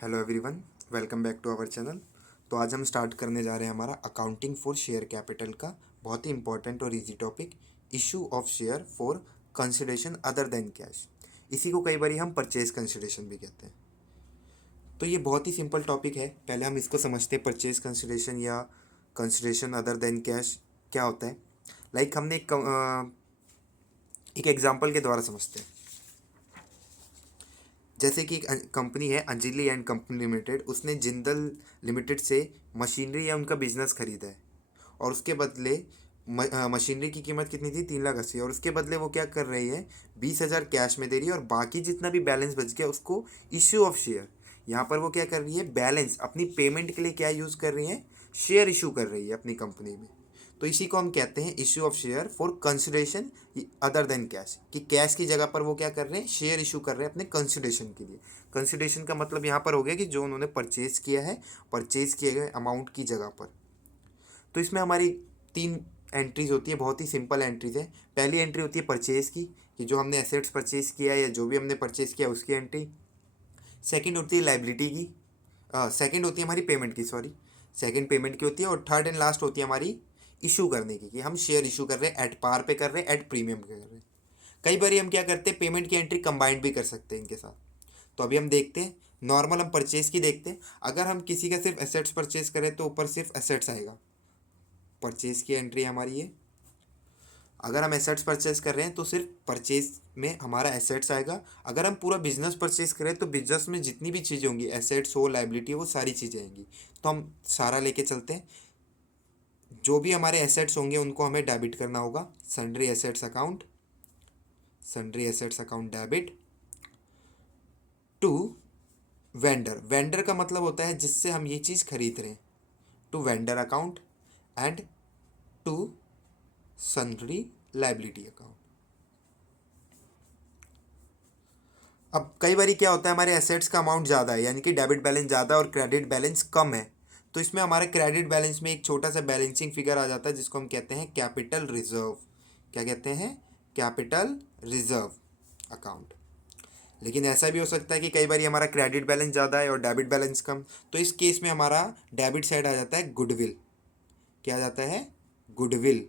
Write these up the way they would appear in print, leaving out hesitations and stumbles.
Hello everyone, welcome back to our channel. तो आज हम स्टार्ट करने जा रहे हैं हमारा अकाउंटिंग फॉर शेयर कैपिटल का बहुत ही इंपॉर्टेंट और easy topic, issue of share for consideration other than cash. इसी को कई बार हम परचेज कंसिडरेशन भी कहते हैं। तो ये बहुत ही सिंपल टॉपिक है। पहले हम इसको समझते हैं, परचेज कंसिडरेशन या कंसिडरेशन अदर देन कैश क्या होता है। हमने एक एग्जाम्पल के द्वारा समझते हैं। जैसे कि एक कंपनी है अंजलि एंड कंपनी लिमिटेड, उसने जिंदल लिमिटेड से मशीनरी या उनका बिजनेस खरीदा है और उसके बदले मशीनरी की कीमत कितनी थी, 3,80,000, और उसके बदले वो क्या कर रही है, 20,000 कैश में दे रही है और बाकी जितना भी बैलेंस बच गया उसको इश्यू ऑफ शेयर। यहाँ पर वो क्या कर रही है, बैलेंस अपनी पेमेंट के लिए क्या यूज़ कर रही है, शेयर इशू कर रही है अपनी कंपनी में। तो इसी को हम कहते हैं issue of share for consideration other than cash, कि कैश की जगह पर वो क्या कर रहे हैं, शेयर इशू कर रहे हैं अपने कंसिडरेशन के लिए। कंसिडरेशन का मतलब यहाँ पर हो गया कि जो उन्होंने परचेज किया है, परचेज किए गए अमाउंट की जगह पर। तो इसमें हमारी 3 एंट्रीज होती है, बहुत ही सिंपल एंट्रीज है। पहली एंट्री होती है परचेज की, कि जो हमने एसेट्स परचेज किया है या जो भी हमने परचेज किया उसकी एंट्री। सेकंड होती है लाइबिलिटी की, सेकंड होती है हमारी पेमेंट की, सॉरी, सेकंड पेमेंट की होती है। और थर्ड एंड लास्ट होती है हमारी इशू करने की, कि हम शेयर इशू कर रहे हैं, एट पार पे कर रहे हैं, एट प्रीमियम पे कर रहे हैं। कई बार हम क्या करते हैं, पेमेंट की एंट्री कंबाइंड भी कर सकते हैं इनके साथ। तो अभी हम देखते हैं, नॉर्मल हम परचेज की देखते हैं। अगर हम किसी का सिर्फ एसेट्स परचेज करें तो ऊपर सिर्फ एसेट्स आएगा, परचेज की एंट्री हमारी है। अगर हम एसेट्स परचेज कर रहे हैं तो सिर्फ परचेज में हमारा एसेट्स आएगा। अगर हम पूरा बिजनेस परचेज करें तो बिजनेस में जितनी भी चीज़ें होंगी, एसेट्स हो, लाइबिलिटी हो, वो सारी चीज़ें आएंगी। तो हम सारा लेके चलते हैं। जो भी हमारे एसेट्स होंगे उनको हमें डेबिट करना होगा, sundry assets account, sundry assets account debit to vendor. Vendor का मतलब होता है जिससे हम ये चीज़ खरीद रहे हैं, to vendor account and to sundry liability account. अब कई बार क्या होता है, हमारे एसेट्स का अमाउंट ज़्यादा है, यानी कि डेबिट बैलेंस ज़्यादा है और क्रेडिट बैलेंस कम है। तो इसमें हमारे क्रेडिट बैलेंस में एक छोटा सा बैलेंसिंग फिगर आ जाता है जिसको हम कहते हैं कैपिटल रिजर्व। क्या कहते हैं, कैपिटल रिजर्व अकाउंट। लेकिन ऐसा भी हो सकता है कि कई बार हमारा क्रेडिट बैलेंस ज़्यादा है और डेबिट बैलेंस कम। तो इस केस में हमारा डेबिट साइड आ जाता है गुडविल। क्या आ जाता है, गुडविल।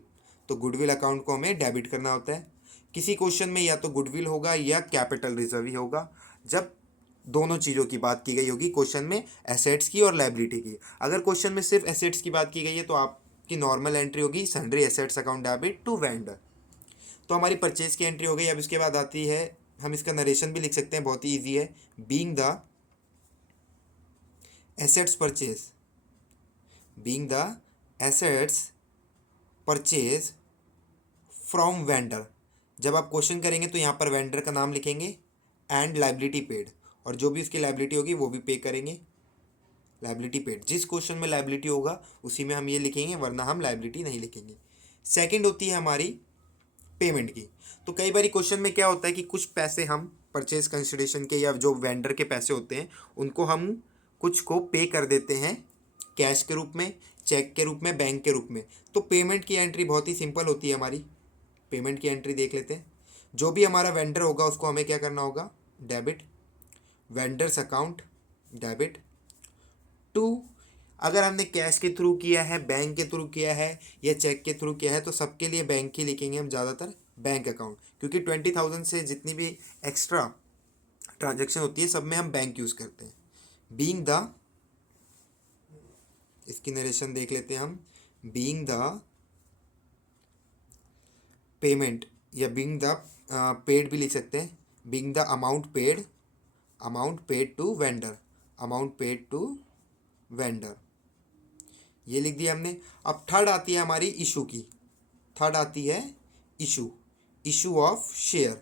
तो गुडविल अकाउंट को हमें डेबिट करना होता है। किसी क्वेश्चन में या तो गुडविल होगा या कैपिटल रिजर्व ही होगा, जब दोनों चीज़ों की बात की गई होगी क्वेश्चन में, एसेट्स की और लाइबिलिटी की। अगर क्वेश्चन में सिर्फ एसेट्स की बात की गई है तो आपकी नॉर्मल एंट्री होगी sundry assets account debit to vendor. तो हमारी परचेज की एंट्री हो गई। अब इसके बाद आती है, हम इसका नरेशन भी लिख सकते हैं, बहुत ही ईजी है, being the assets purchase, being the assets purchase from vendor. जब आप क्वेश्चन करेंगे तो यहाँ पर वेंडर का नाम लिखेंगे एंड लाइबिलिटी पेड, और जो भी उसकी लाइबिलिटी होगी वो भी पे करेंगे, लाइबिलिटी पेड। जिस क्वेश्चन में लाइबिलिटी होगा उसी में हम ये लिखेंगे, वरना हम लाइबिलिटी नहीं लिखेंगे। सेकंड होती है हमारी पेमेंट की। तो कई बार क्वेश्चन में क्या होता है कि कुछ पैसे हम परचेज कंसिडरेशन के या जो वेंडर के पैसे होते हैं उनको हम कुछ को पे कर देते हैं, कैश के रूप में, चेक के रूप में, बैंक के रूप में। तो पेमेंट की एंट्री बहुत ही सिंपल होती है हमारी। पेमेंट की एंट्री देख लेते हैं। जो भी हमारा वेंडर होगा उसको हमें क्या करना होगा, debit, vendors account debit to, अगर हमने कैश के थ्रू किया है, बैंक के थ्रू किया है या चेक के थ्रू किया है तो सबके लिए बैंक ही लिखेंगे हम ज़्यादातर, बैंक अकाउंट। क्योंकि 20,000 से जितनी भी एक्स्ट्रा ट्रांजेक्शन होती है सब में हम बैंक यूज़ करते हैं। बीइंग द, इसकी नरेशन देख लेते हैं हम, बीइंग द पेमेंट या बीइंग द पेड भी लिख सकते हैं, being the amount paid, amount paid to vendor, amount paid to vendor, ये लिख दिया हमने। अब थर्ड आती है हमारी इशू की, थर्ड आती है इशू, इशू ऑफ शेयर,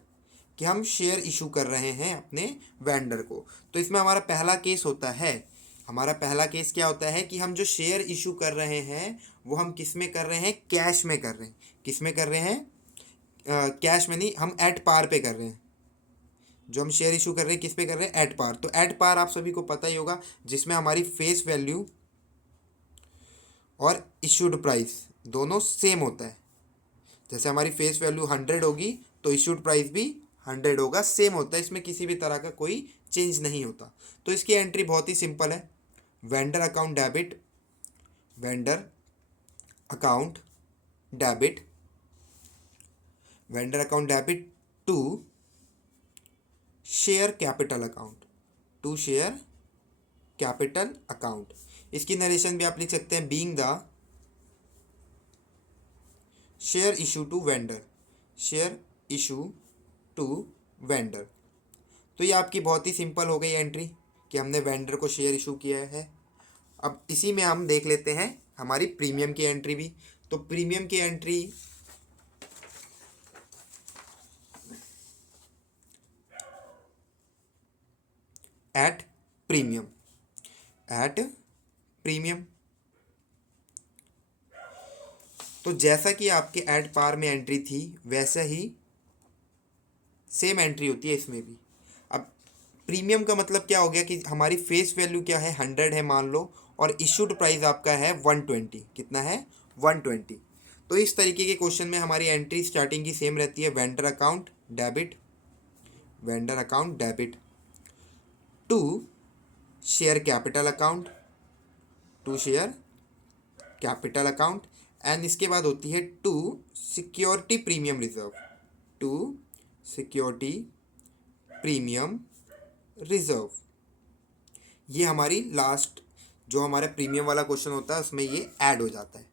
कि हम शेयर इशू कर रहे हैं अपने वेंडर को। तो इसमें हमारा पहला केस होता है, हमारा पहला केस क्या होता है कि हम जो शेयर इशू कर रहे हैं वो हम किस में कर रहे हैं, कैश में कर रहे हैं। किस में कर रहे हैं, कैश में नहीं, हम एट पार पे कर रहे हैं। जो हम शेयर इशू कर रहे हैं किस पे कर रहे हैं, एट पार। तो एट पार आप सभी को पता ही होगा, जिसमें हमारी फेस वैल्यू और इशूड प्राइस दोनों सेम होता है। जैसे हमारी फेस वैल्यू 100 होगी तो इशूड प्राइस भी 100 होगा, सेम होता है, इसमें किसी भी तरह का कोई चेंज नहीं होता। तो इसकी एंट्री बहुत ही सिंपल है, vendor account debit, vendor account debit, vendor account debit to share capital account, to share capital account. इसकी नरेशन भी आप लिख सकते हैं, being the share issue to vendor, share issue to vendor. तो ये आपकी बहुत ही सिंपल हो गई एंट्री कि हमने वेंडर को शेयर इशू किया है। अब इसी में हम देख लेते हैं हमारी प्रीमियम की एंट्री भी। तो प्रीमियम की entry at premium, at premium. तो जैसा कि आपके एट पार में एंट्री थी वैसा ही सेम एंट्री होती है इसमें भी। अब प्रीमियम का मतलब क्या हो गया कि हमारी फेस वैल्यू क्या है, 100 है मान लो, और इशूड प्राइस आपका है 120। कितना है, 120। तो इस तरीके के क्वेश्चन में हमारी एंट्री स्टार्टिंग की सेम रहती है, vendor account debit, vendor account debit to share capital account, to share capital account, and इसके बाद होती है to security premium reserve, to security premium reserve. ये हमारी लास्ट जो हमारा प्रीमियम वाला क्वेश्चन होता है उसमें ये ऐड हो जाता है।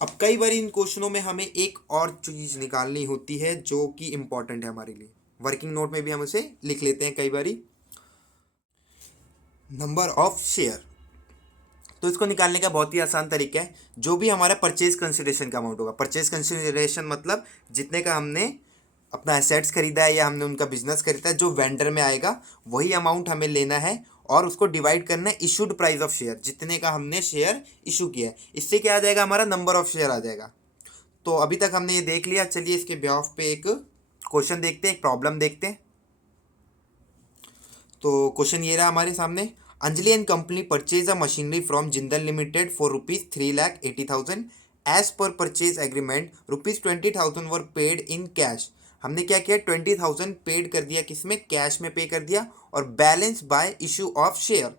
अब कई बार इन क्वेश्चनों में हमें एक और चीज़ निकालनी होती है जो कि इम्पॉर्टेंट है हमारे लिए, वर्किंग नोट में भी हम उसे लिख लेते हैं कई बारी, नंबर ऑफ शेयर। तो इसको निकालने का बहुत ही आसान तरीका है, जो भी हमारा परचेज कंसिडरेशन का अमाउंट होगा, परचेज कंसिडरेशन मतलब जितने का हमने अपना एसेट्स खरीदा है या हमने उनका बिजनेस खरीदा है, जो वेंडर में आएगा वही अमाउंट हमें लेना है और उसको डिवाइड करना है इशूड प्राइस ऑफ शेयर, जितने का हमने शेयर इशू किया है। इससे क्या आ जाएगा, हमारा नंबर ऑफ शेयर आ जाएगा। तो अभी तक हमने ये देख लिया, चलिए इसके बिहाफ पे एक क्वेश्चन देखते हैं, एक प्रॉब्लम देखते हैं। तो क्वेश्चन ये रहा हमारे सामने, Anjali and company purchase a machinery from Jindal limited for ₹3,80,000 as per purchase agreement ₹20,000 were paid in cash. हमने क्या किया, 20,000 पेड कर दिया, किसमें, कैश में पे कर दिया, और balance bye issue of share,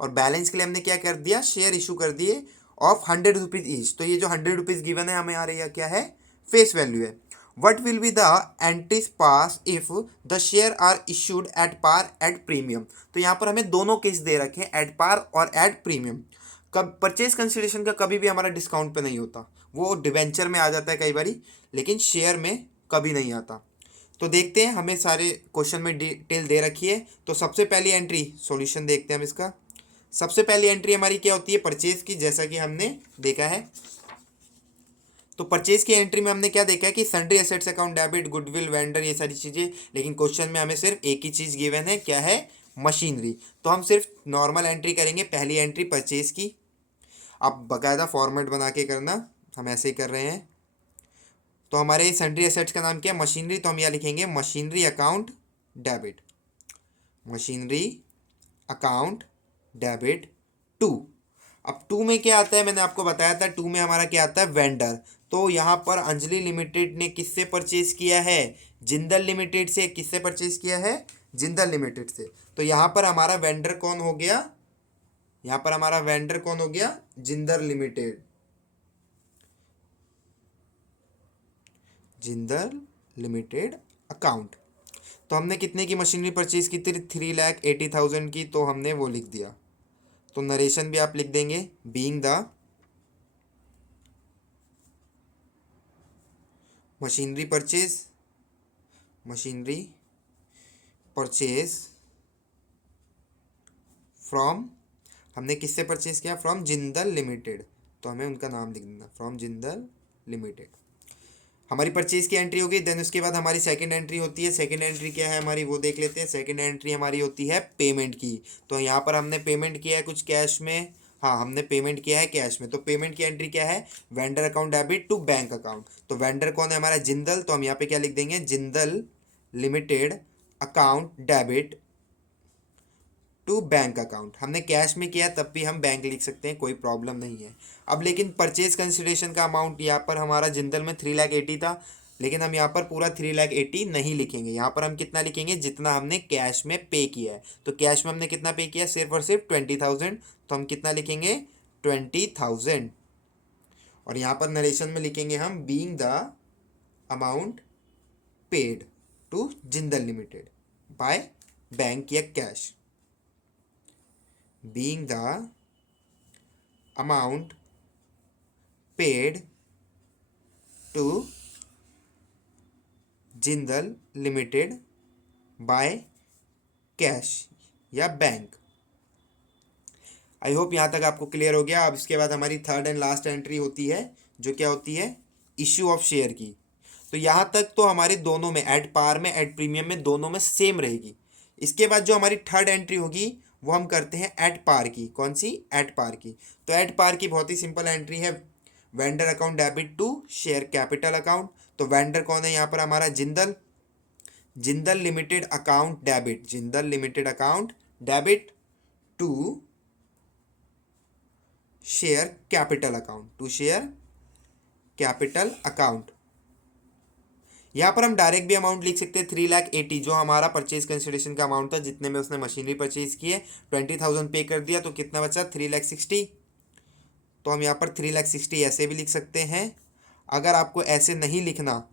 और बैलेंस के लिए हमने क्या कर दिया, शेयर इशू कर दिए ऑफ 100 रुपीज़ ईच। तो ये जो 100 रुपीज़ गिवन है हमें आ रही है क्या है, फेस वैल्यू है। What will be the entries pass if the share are issued at par at premium? तो यहाँ पर हमें दोनों केस दे रखे हैं, एट पार और एट प्रीमियम। कब परचेज कंसिडरेशन का कभी भी हमारा डिस्काउंट पे नहीं होता, वो डिवेंचर में आ जाता है कई बारी, लेकिन शेयर में कभी नहीं आता। तो देखते हैं, हमें सारे क्वेश्चन में डिटेल दे रखी है। तो सबसे पहली एंट्री, सॉल्यूशन देखते हैं हम इसका। सबसे पहली एंट्री हमारी क्या होती है, परचेज की, जैसा कि हमने देखा है। तो परचेज की एंट्री में हमने क्या देखा है कि sundry assets account debit, goodwill, vendor, ये सारी चीज़ें, लेकिन क्वेश्चन में हमें सिर्फ एक ही चीज़ गिवन है, क्या है, मशीनरी। तो हम सिर्फ नॉर्मल एंट्री करेंगे, पहली एंट्री परचेज की। आप बाकायदा फॉर्मेट बना के करना, हम ऐसे ही कर रहे हैं। तो हमारे सन्ड्री एसेट्स का नाम क्या है, मशीनरी। तो हम यहाँ लिखेंगे machinery account debit, machinery account debit to. अब टू में क्या आता है, मैंने आपको बताया था, टू में हमारा क्या आता है, वेंडर। तो यहाँ पर अंजलि लिमिटेड ने किससे परचेज किया है, जिंदल लिमिटेड से। किससे परचेज किया है, जिंदल लिमिटेड से। तो यहाँ पर हमारा वेंडर कौन हो गया, यहाँ पर हमारा वेंडर कौन हो गया, Jindal limited, Jindal limited account. तो हमने कितने की मशीनरी परचेज की थी, 3,80,000 की, तो हमने वो लिख दिया। तो नरेशन भी आप लिख देंगे, being the machinery purchase, machinery purchase from, हमने किससे परचेज किया, फ्रॉम जिंदल लिमिटेड। तो हमें उनका नाम लिख देना, फ्रॉम जिंदल लिमिटेड। हमारी परचेज की एंट्री होगी। देन उसके बाद हमारी सेकंड एंट्री होती है। सेकंड एंट्री क्या है हमारी, वो देख लेते हैं। सेकंड एंट्री हमारी होती है पेमेंट की। तो यहाँ पर हमने पेमेंट किया है कुछ कैश में, हाँ हमने पेमेंट किया है कैश में। तो पेमेंट की एंट्री क्या है, vendor account debit to bank account. तो वेंडर कौन है हमारा, जिंदल। तो हम यहाँ पे क्या लिख देंगे, Jindal limited account debit to bank account. हमने कैश में किया तब भी हम बैंक लिख सकते हैं, कोई प्रॉब्लम नहीं है। अब लेकिन परचेज कंसिडरेशन का अमाउंट यहाँ पर हमारा जिंदल में 3,80,000 था, लेकिन हम यहाँ पर पूरा 3,80,000 नहीं लिखेंगे, यहाँ पर हम कितना लिखेंगे, जितना हमने कैश में पे किया है। तो कैश में हमने कितना पे किया, सिर्फ और सिर्फ 20,000, तो हम कितना लिखेंगे, 20,000। और यहाँ पर नरेशन में लिखेंगे हम being the amount paid to Jindal limited by bank या cash, being the amount paid to Jindal limited by cash या बैंक। आई होप यहाँ तक आपको क्लियर हो गया। अब इसके बाद हमारी थर्ड एंड लास्ट एंट्री होती है, जो क्या होती है, इश्यू ऑफ शेयर की। तो यहाँ तक तो हमारे दोनों में, एट पार में एट प्रीमियम में, दोनों में सेम रहेगी। इसके बाद जो हमारी थर्ड एंट्री होगी वो हम करते हैं एट पार की। कौन सी, एट पार की। तो एट पार की बहुत ही सिंपल एंट्री है, vendor account debit to share capital account. तो वेंडर कौन है यहाँ पर, हमारा Jindal, Jindal limited account debit, Jindal limited account debit to share capital account, to share capital account. यहाँ पर हम डायरेक्ट भी अमाउंट लिख सकते हैं 3,80,000, जो हमारा परचेज कंसिडरेशन का अमाउंट था, जितने में उसने मशीनरी परचेज की है। 20,000 पे कर दिया, तो कितना बचा, 3,60,000। तो हम यहाँ पर 3,60,000 ऐसे भी लिख सकते हैं। अगर आपको ऐसे नहीं लिखना,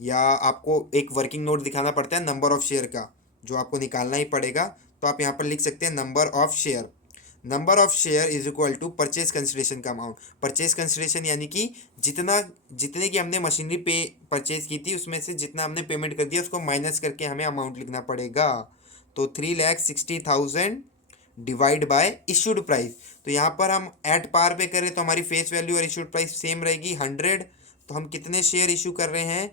या आपको एक वर्किंग नोट दिखाना पड़ता है नंबर ऑफ शेयर का, जो आपको निकालना ही पड़ेगा, तो आप यहाँ पर लिख सकते हैं number of share. Number of share is equal to purchase consideration का अमाउंट। परचेज कंसिडरेशन यानी कि जितने की हमने मशीनरी पे परचेज की थी, उसमें से जितना हमने पेमेंट कर दिया उसको माइनस करके हमें अमाउंट लिखना पड़ेगा। तो 3,60,000 डिवाइड बाय इशूड प्राइस। तो यहाँ पर हम एट पार पे करें तो हमारी फेस वैल्यू और इशूड प्राइस सेम रहेगी 100। तो हम कितने शेयर इशू कर रहे हैं,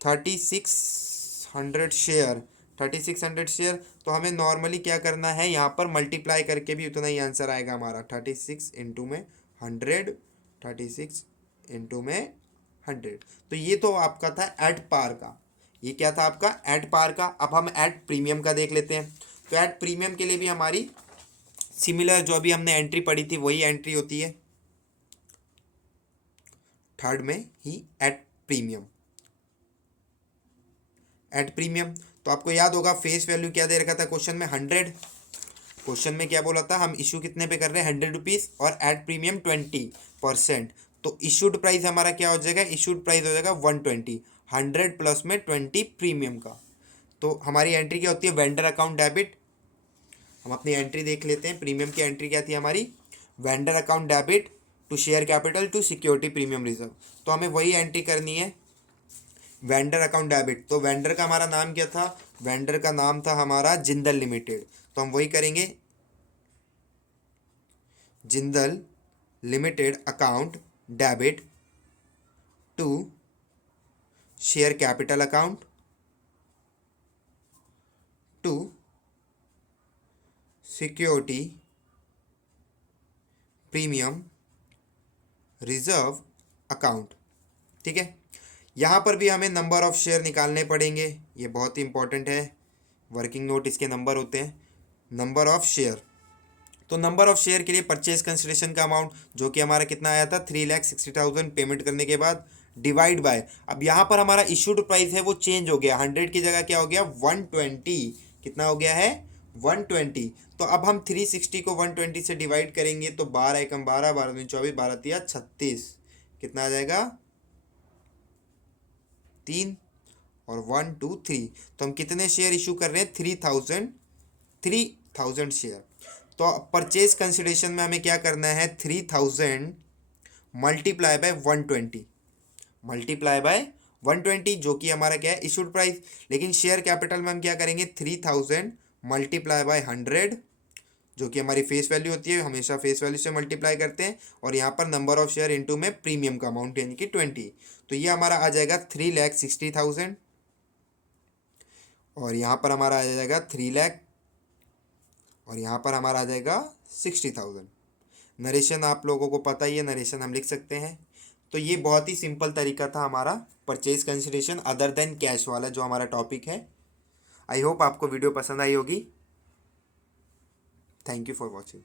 3,600 शेयर, 3,600 शेयर। तो हमें नॉर्मली क्या करना है, यहाँ पर मल्टीप्लाई करके भी उतना ही आंसर आएगा हमारा, 36 इंटू में 100, 36 इंटू में 100। तो ये तो आपका था एट पार का, ये क्या था आपका, एट पार का। अब हम एट प्रीमियम का देख लेते हैं। तो एट प्रीमियम के लिए भी हमारी सिमिलर जो अभी हमने एंट्री पढ़ी थी वही एंट्री होती है, थर्ड में ही एट प्रीमियम, एट प्रीमियम। तो आपको याद होगा फेस वैल्यू क्या दे रखा था क्वेश्चन में, 100। क्वेश्चन में क्या बोला था, हम इशू कितने पे कर रहे हैं, 100 रुपीज़, और एट प्रीमियम 20%। तो इशूड प्राइस हमारा क्या हो जाएगा, इशूड प्राइस हो जाएगा 120, 100 प्लस में 20 प्रीमियम का। तो हमारी एंट्री क्या होती है, वेंडर अकाउंट डेबिट। हम अपनी एंट्री देख लेते हैं, प्रीमियम की एंट्री क्या थी हमारी, vendor account debit to share capital to security premium reserve. तो हमें वही एंट्री करनी है, वेंडर अकाउंट डेबिट। तो वेंडर का हमारा नाम क्या था, वेंडर का नाम था हमारा जिंदल लिमिटेड। तो हम वही करेंगे, Jindal limited account debit to share capital account to security premium reserve account. ठीक है, यहाँ पर भी हमें नंबर ऑफ शेयर निकालने पड़ेंगे, ये बहुत ही इंपॉर्टेंट है, वर्किंग नोट इसके नंबर होते हैं, नंबर ऑफ शेयर। तो नंबर ऑफ शेयर के लिए परचेज कंसिडरेशन का अमाउंट जो कि हमारा कितना आया था, 3,60,000 पेमेंट करने के बाद, डिवाइड बाय, अब यहाँ पर हमारा इशूड प्राइस है वो चेंज हो गया, 100 की जगह क्या हो गया, 120। कितना हो गया है, 120। तो अब हम 360 को 120 से डिवाइड करेंगे, तो 12 एकम 12, 12 दूनी 24, 12 तिया 36, कितना आ जाएगा, 3 और 1 2 3। तो हम कितने शेयर इशू कर रहे हैं, 3,000 शेयर। तो परचेज कंसिडरेशन में हमें क्या करना है, 3,000 मल्टीप्लाई बाय 120, मल्टीप्लाई बाय 120, जो कि हमारा क्या है, इशूड प्राइस। लेकिन शेयर कैपिटल में हम क्या करेंगे, 3,000 मल्टीप्लाई बाय 100, जो कि हमारी फेस वैल्यू होती है, हमेशा फेस वैल्यू से मल्टीप्लाई करते हैं। और यहाँ पर नंबर ऑफ शेयर इनटू में प्रीमियम का अमाउंट यानी कि 20। तो ये हमारा आ जाएगा 3,60,000, और यहाँ पर हमारा आ जाएगा 3,00,000, और यहाँ पर हमारा आ जाएगा 60,000। नरेशन आप लोगों को पता ही है, नरेशन हम लिख सकते हैं। तो ये बहुत ही सिंपल तरीका था हमारा purchase consideration other than cash वाला जो हमारा टॉपिक है। आई होप आपको वीडियो पसंद आई होगी। Thank you for watching.